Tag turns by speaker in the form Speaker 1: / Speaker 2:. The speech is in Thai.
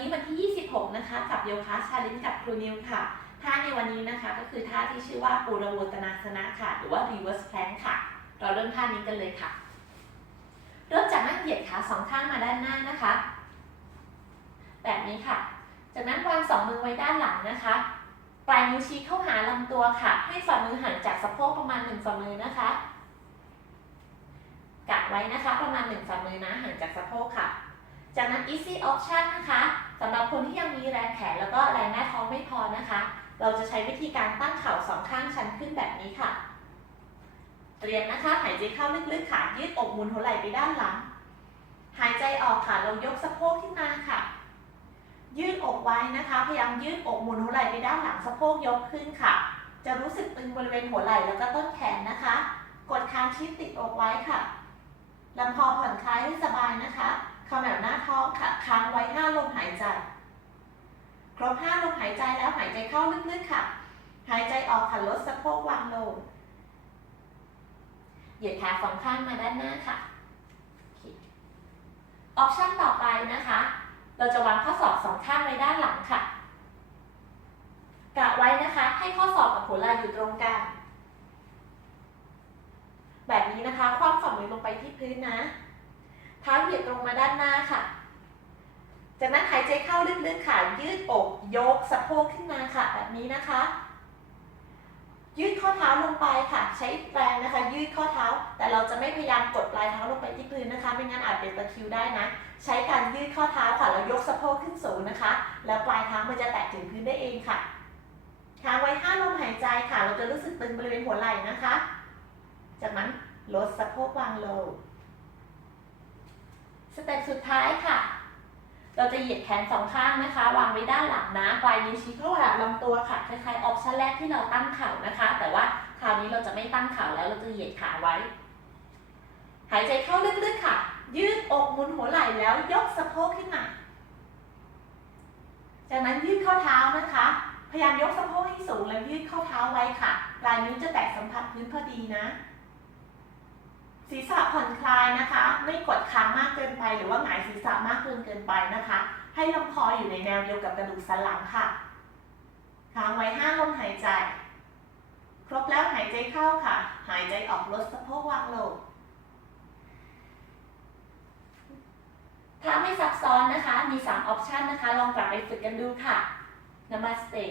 Speaker 1: วันนี้วันที่ 26 นะคะ กับโยคะชาเลนจ์กับครูนิวค่ะ ท่าในวันนี้นะคะก็คือท่าที่ชื่อว่าปุรวตนาสนะค่ะ หรือว่า reverse plank ค่ะ เราเริ่มท่านี้กันเลยค่ะ เริ่มจากนั่งเหยียดขาสองข้างมาด้านหน้านะคะ แบบนี้ค่ะ จากนั้นวางสองมือไว้ด้านหลังนะคะ ปลายนิ้วชี้เข้าหาลำตัวค่ะ ให้ฝ่ามือห่างจากสะโพกประมาณหนึ่งฝ่ามือนะคะกะไว้นะคะ ประมาณหนึ่งฝ่ามือนะห่างจากสะโพกค่ะจากนั้น easy option นะคะ สำหรับคนที่ยังมีแรงแขนแล้วก็แรงหน้าท้องไม่พอนะคะ เราจะใช้วิธีการตั้งเข่าสองข้างชันขึ้นแบบนี้ค่ะ เตรียมนะคะ หายใจเข้าลึกๆค่ะยืดอกหมุนหัวไหล่ไปด้านหลัง หายใจออกค่ะเรายกสะโพกขึ้นมาค่ะ ยืดอกไว้นะคะ พยายามยืดอกหมุนหัวไหล่ไปด้านหลังสะโพกยกขึ้นค่ะ จะรู้สึกตึงบริเวณหัวไหล่แล้วก็ต้นแขนนะคะ กดคางชิดติดอกไว้ค่ะลำคอผ่อนคลายให้สบายนะคะขมวหน้าท้องค่ะ ค้างไว้5ลมหายใจ ครบ5ลมหายใจแล้วหายใจเข้าลึกๆค่ะ หายใจออกค่ะลดสะโพกวางลง เหยียดขาสองข้างมาด้านหน้าค่ะออปชั่นต่อไปนะคะ เราจะวางข้อศอกสองข้างไว้ด้านหลังค่ะกะไว้นะคะให้ข้อศอกกับหัวไหล่อยู่ตรงกัน แบบนี้นะคะ คว่ำฝ่ามือลงไปที่พื้นนะ เท้าเหยียดตรงมาด้านหน้าค่ะ จากนั้นหายใจเข้าลึกๆค่ะ สะโพกขึ้นมาค่ะแบบนี้นะคะ ยืดข้อเท้าลงไปค่ะ ใช้แรงนะคะ ยืดข้อเท้า แต่เราจะไม่พยายามกดปลายเท้าลงไปที่พื้นนะคะ ไม่งั้นอาจเป็นตะคิวได้นะ ใช้การยืดข้อเท้าค่ะแล้วยกสะโพกขึ้นสูงนะคะ แล้วปลายเท้ามันจะแตะถึงพื้นได้เองค่ะค้างไว้ห้าลมหายใจค่ะ เราจะรู้สึกตึงบริเวณหัวไหล่นะคะ จากนั้นลดสะโพกวางลง สเต็ปสุดท้ายค่ะ เราจะเหยียดแขนสองข้างนะคะ วางไว้ด้านหลังนะ ปลายนิ้วชี้เข้าหาลำตัวค่ะ คล้ายๆออปชั่นแรกที่เราตั้งเข่านะคะ แต่ว่าคราวนี้เราจะไม่ตั้งเข่าแล้ว เราจะเหยียดขาไว้ หายใจเข้าลึกๆค่ะ ยืดอกหมุนหัวไหล่แล้วยกสะโพกขึ้นมาจากนั้นยืดข้อเท้านะคะ พยายามยกสะโพกให้สูงแล้วยืดข้อเท้าไว้ค่ะ ปลายนิ้วจะแตะสัมผัสพื้นพอดีนะ ศีรษะผ่อนคลายนะคะ ไม่กดค้างมากเกินไป หรือว่าหงายศีรษะมากเกินเกินไปนะคะ ให้ลำคออยู่ในแนวเดียวกับกระดูกสันหลังค่ะค้างไว้ห้าลมหายใจ ครบแล้วหายใจเข้าค่ะ หายใจออกลดสะโพกวางลงถ้าไม่ซับซ้อนนะคะ มี 3 ออปชันนะคะ ลองกลับไปฝึกกันดูค่ะ Namaste